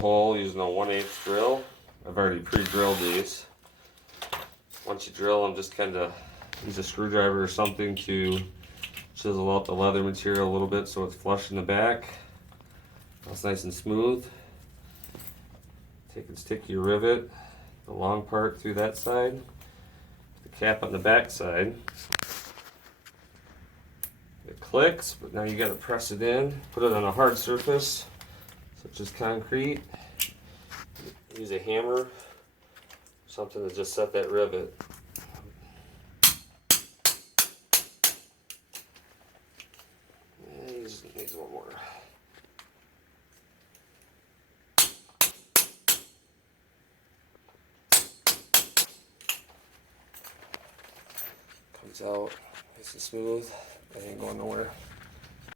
hole using a 1/8 drill. I've already pre-drilled these. Once you drill them, just kind of use a screwdriver or something to chisel out the leather material a little bit so it's flush in the back. That's nice and smooth. Take and stick your rivet, the long part through that side, the cap on the back side. It clicks, but now you got to press it in, put it on a hard surface, such as concrete. Use a hammer, something to just set that rivet. Needs one more. Comes out nice and smooth. That ain't going nowhere.